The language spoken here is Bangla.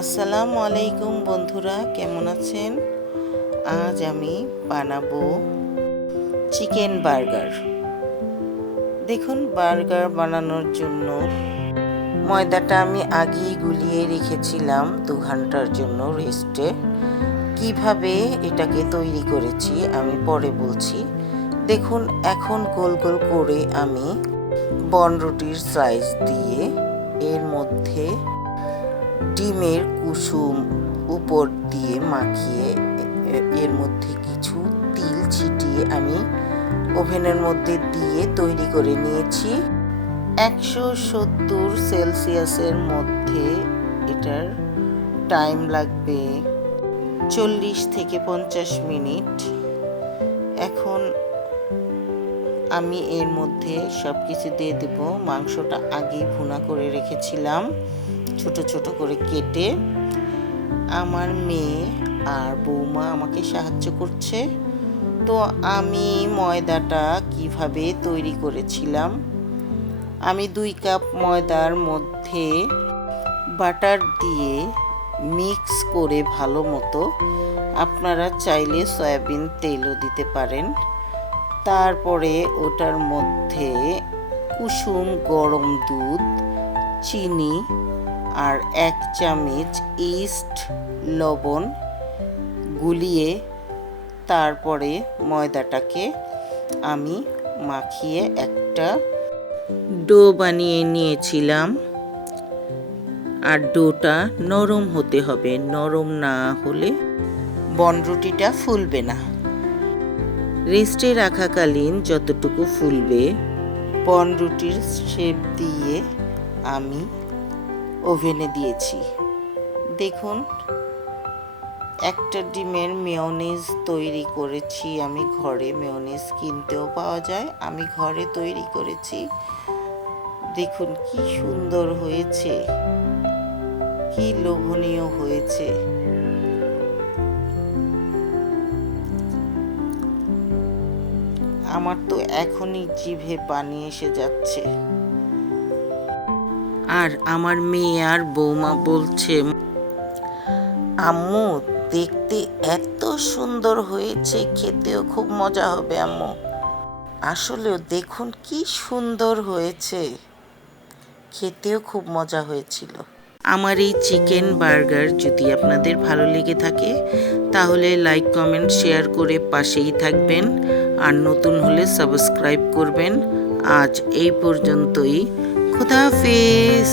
আসসালামু আলাইকুম বন্ধুরা, কেমন আছেন? আজ আমি বানাবো চিকেন বার্গার। দেখুন, বার্গার বানানোর জন্য ময়দাটা আমি আগেই গুলিয়ে রেখেছিলাম 2 ঘন্টার জন্য রেস্টে। কিভাবে এটাকে তৈরি করেছি আমি পরে বলছি। দেখুন, এখন গোল গোল করে আমি বনরুটির সাইজ দিয়ে এর মধ্যে ডিমের কুসুম উপর দিয়ে মাখিয়ে এর মধ্যে কিছু তিল ছিটিয়ে আমি ওভেনের মধ্যে দিয়ে তৈরি করে নিয়েছি। 170 সেলসিয়াসের মধ্যে এটার টাইম লাগবে 40 থেকে 50 মিনিট। এখন আমি এর মধ্যে সব কিছু দিয়ে দেব। মাংসটা আগেই ভুনা করে রেখেছিলাম ছোট ছোট করে কেটে। আমার মেয়ে আর বৌমা আমাকে সাহায্য করছে। তো আমি ময়দাটা কিভাবে তৈরি করেছিলাম, আমি 2 কাপ ময়দার মধ্যে বাটার দিয়ে মিক্স করে ভালো মতো, আপনারা চাইলে সয়াবিন তেলও দিতে পারেন। তারপরে ওটার মধ্যে কুসুম গরম দুধ, চিনি আর 1 চামচ ইস্ট, লবণ গুলিয়ে তারপরে ময়দাটাকে আমি মাখিয়ে একটা ডো বানিয়ে নিয়েছিলাম। আর ডোটা নরম হতে হবে, নরম না হলে বনরুটিটা ফুলবে না। রেস্টে রাখাকালীন যতটুকু ফুলবে, বনরুটির শেপ দিয়ে আমি ওভেনে দিয়েছি। দেখুন, একটা ডিমের মেয়োনিজ তৈরি করেছি আমি ঘরে। মেয়োনিজ কিনতেও পাওয়া যায়, আমি ঘরে তৈরি করেছি। দেখুন কি সুন্দর হয়েছে, কি লোভনীয় হয়েছে। আমার তো এখনই জিভে পানি এসে যাচ্ছে। আর আমার মেয়ে আর বৌমা বলছে, আম্মু দেখতে এত সুন্দর হয়েছে, খেতেও খুব মজা হবে আম্মু। আসলেও দেখুন কি সুন্দর হয়েছে, খেতেও খুব মজা হয়েছিল। আমার এই চিকেন বার্গার যদি আপনাদের ভালো লেগে থাকে তাহলে লাইক, কমেন্ট, শেয়ার করে পাশেই থাকবেন। আর নতুন হলে সাবস্ক্রাইব করবেন। আজ এই পর্যন্তই। খোদা হাফেজ।